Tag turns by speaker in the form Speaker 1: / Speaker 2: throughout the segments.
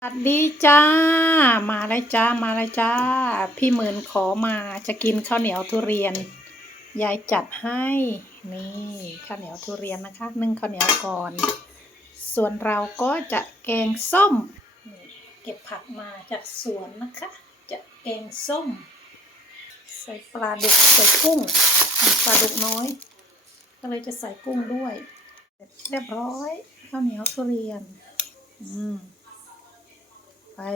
Speaker 1: สวัสดีจ้า มาแล้วจ้า มาแล้วจ้า พี่หมื่นขอมาจะกินข้าวเหนียวทุเรียน ยายจัดให้ นี่ข้าวเหนียวทุเรียนนะคะ นึ่งข้าวเหนียวก่อน ส่วนเราก็จะแกงส้ม เก็บผักมาจากสวนนะคะ จะแกงส้ม ใส่ปลาดุกใส่กุ้ง ปลาดุกน้อย ก็เลยจะใส่กุ้งด้วย เรียบร้อยข้าวเหนียวทุเรียน อืม ไป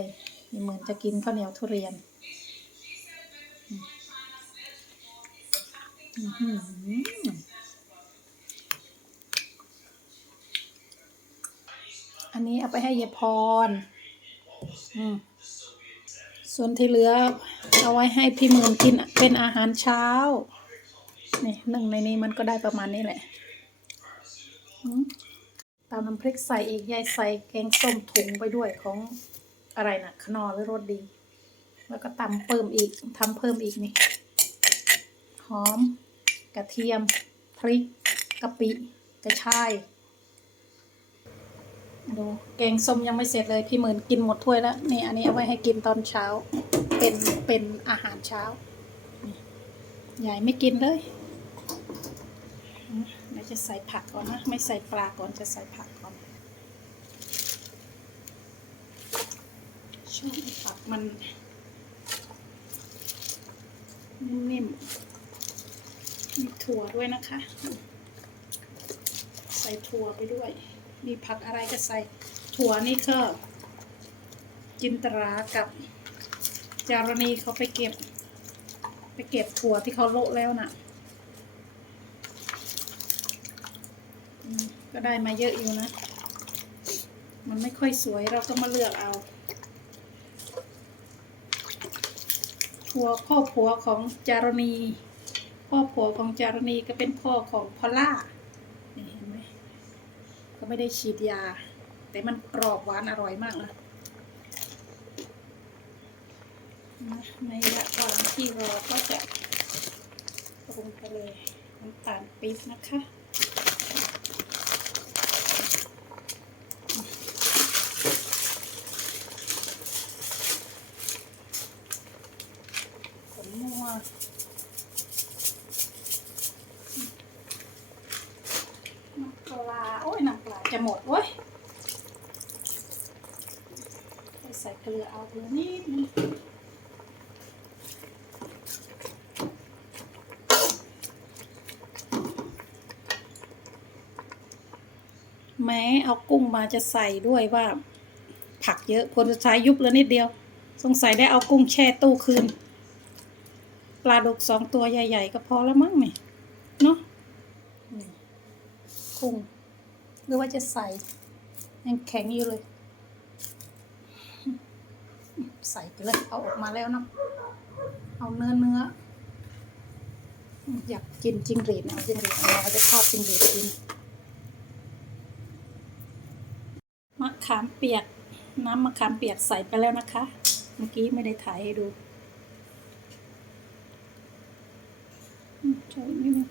Speaker 1: มีเหมือนจะกินข้าวเหนียวทุเรียนอือหืออันนี้เอาไปให้ยายพร ส่วนที่เหลือเอาไว้ให้พี่หมื่นกินเป็นอาหารเช้า นี่หนึ่งในนี้มันก็ได้ประมาณนี้แหละตามน้ำพริกใส่อีกยายใส่แกงส้มถุงไปด้วยของ อะไรนะขนอหรือรสดี แล้วก็ตำเพิ่มอีกทำเพิ่มอีกนี่หอม กระเทียม พริกกะปิกระชายดูแกงส้มยังไม่เสร็จเลยพี่หมื่นกินหมดถ้วยแล้วนี่อันนี้เอาไว้ให้กินตอนเช้า เป็นเป็นอาหารเช้านี่ไม่กินเลยเดี๋ยวจะใส่ผักก่อนนะ ไม่ใส่ปลาก่อนจะใส่ผักก่อน ช่วง ผักมันนิ่มๆมีถั่วด้วยนะคะ ใส่ถั่วไปด้วย มีผักอะไรก็ใส่ถั่วนี่ก็จินตรากับจารณีเขาไปเก็บ ไปเก็บถั่วที่เขาโละแล้วน่ะก็ได้มาเยอะอยู่นะ มันไม่ค่อยสวยเราก็มาเลือกเอา ผัวพ่อผัวของจารณีพ่อผัวของจารณีก็เป็นพ่อของพอล่านี่เห็นไหมก็ไม่ได้ฉีดยา แต่มันกรอบหวานอร่อยมากนะนะในระหว่างที่รอก็จะปรุงไปเลยน้ำตาลปี๊บนะคะ ผลนัวน้ำปลา โอ้ยน้ำปลาจะหมดโอ้ยไป ใส่เกลือเอาเกลือนิดนึงแม้เอากุ้งมาจะใส่ด้วยว่า ผักเยอะคนสุดท้ายยุบแล้วนิดเดียว สงสัยได้เอากุ้งแช่ตู้คืน ปลาดุกสองตัวใหญ่ ๆ ก็พอแล้วมั้งนี่เนาะกุ้งหรือว่าจะใส่ยังแข็งอยู่เลย ใส่ไปเลยเอาออกมาแล้วนะเอาเนื้อเนื้ออยากกินจิงหรีดนะเอาจิงหรีดเราจะทอดจิงหรีดกินมะขามเปียก น้ำมะขามเปียกใส่ไปแล้วนะคะ เมื่อกี้ไม่ได้ถ่ายให้ดูใช่นิดนึง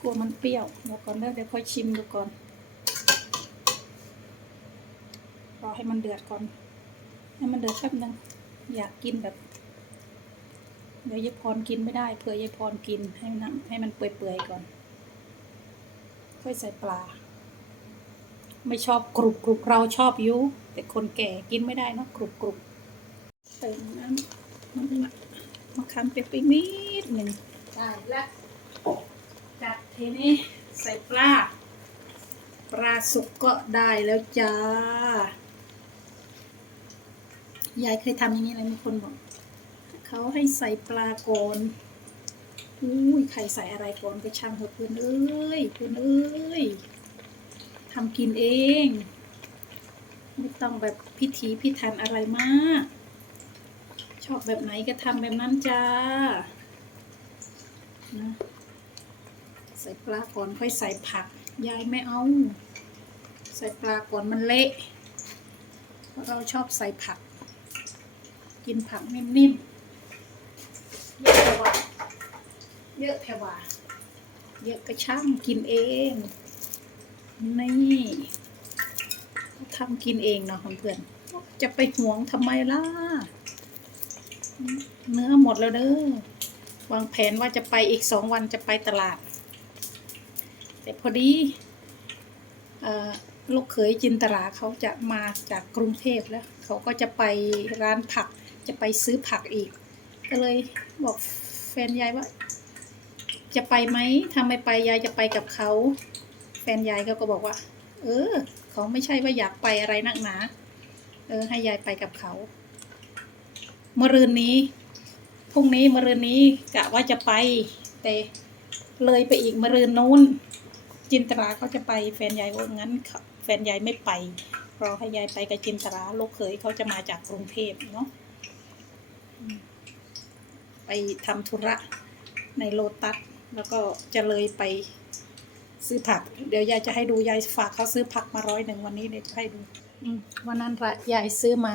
Speaker 1: กลัวมันเปรี้ยวเดี๋ยวก่อนเดี๋ยวค่อยชิมดูก่อนรอให้มันเดือดก่อน ให้มันเดือดแป๊บนึง อยากกินแบบ เดี๋ยวยายพรกินไม่ได้เผื่อยายพรกินให้น้ำให้มันเปื่อยๆก่อน ค่อยใส่ปลา ไม่ชอบกรุบกรุบเราชอบอยุแต่คนแก่กินไม่ได้นอะกรุบกรุบเติมน้ำน้ำมะขามเปียกไปนิดหนึ่งได้แล้วจัดทีนี้ใส่ปลา ปลาสุกก็ได้แล้วจ้า ยายเคยทำอย่างนี้เลยมีคนบอกเขาให้ใส่ปลาก่อนอุ้ยใครใส่อะไรก่อนก็ช่างเถอะเพื่อนเอ้ยเพื่อนเอ้ยทำกินเอง ไม่ต้องแบบพิถีพิถันอะไรมาก ชอบแบบไหนก็ทำแบบนั้นจ้านะใส่ปลาก่อนค่อยใส่ผัก ยายไม่เอา ใส่ปลาก่อนมันเละเพราะเราชอบใส่ผัก กินผักนิ่มๆ เยอะแถวาเยอะแถวาเยอะก็ช่างกินเอง นี่ทำกินเองเนาะเพื่อนๆจะไปห่วงทำไมล่ะ เนื้อหมดแล้วเด้อ วางแผนว่าจะไปอีกสองวันจะไปตลาด แต่พอดีลูกเขยจินตราเขาจะมาจากกรุงเทพแล้ว เขาก็จะไปร้านผัก จะไปซื้อผักอีก ก็เลยบอกแฟนยายว่า จะไปไหมถ้าไม่ไปยายจะไปกับเขาแฟนยายเขาก็บอกว่า เออ เขาไม่ใช่ว่าอยากไปอะไรนักหนา เออ ให้ยายไปกับเขาเมื่อรืนนี้พรุ่งนี้มะรืนนี้กะว่าจะไป แต่เลยไปอีกมะรืนนู้น จินตราก็จะไปแฟนยายว่างั้น แฟนยายไม่ไปรอให้ยายไปกับจินตราลูกเขยเขาจะมาจากกรุงเทพเนาะ ไปทำธุระในโลตัสแล้วก็จะเลยไปซื้อผัก เดี๋ยวยายจะให้ดูยายฝากเขาซื้อผักมาร้อยหนึ่งวันนี้เดี๋ยวจะให้ดูวันนั้นละยายซื้อมา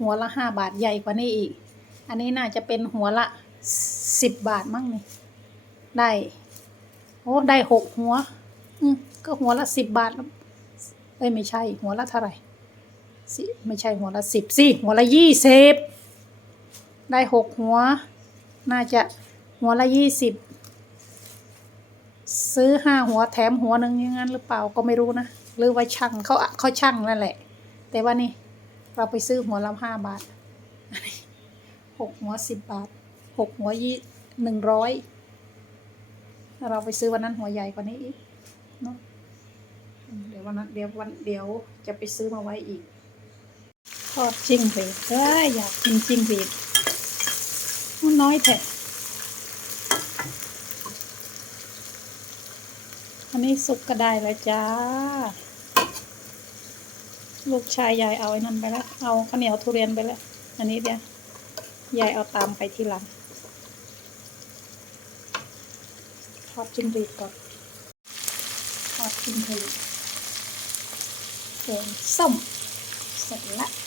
Speaker 1: หัวละห้าบาทใหญ่กว่านี้อีก อันนี้น่าจะเป็นหัวละสิบบาทมั้งนี่ได้โอ้ได้หกหัว อืมก็หัวละสิบบาทแล้วเอ้ยไม่ใช่ หัวละเท่าไหร่สิไม่ใช่หัวละสิบสิหัวละยี่สิบได้หกหัว น่าจะหัวละยี่สิบซื้อห้าหัวแถมหัวหนึ่งอย่างนั้นหรือเปล่าก็ไม่รู้นะหรือว่าช่างเขาเขาช่างนั่นแหละ แต่ว่านี่เราไปซื้อหัวละห้าบาทหกหัวสิบบาทหกหัวยี่หนึ่งร้อยเราไปซื้อวันนั้นหัวใหญ่กว่านี้อีกเนาะเดี๋ยววันนั้นเดี๋ยววันเดี๋ยวจะไปซื้อมาไว้อีกทอดจิ้งหรีดเอ้ยอยากกินจิ้งหรีด มันน้อยแท้อันนี้สุกก็ได้แล้วจ้า ลูกชายยายเอาไอ้นั่นไปแล้ว เอาข้าวเหนียวทุเรียนไปแล้ว อันนี้เดี๋ยวยายเอาตามไปทีหลังทอดจิ้งหรีดก่อนทอดจิ้งหรีดแกงส้มเสร็จละ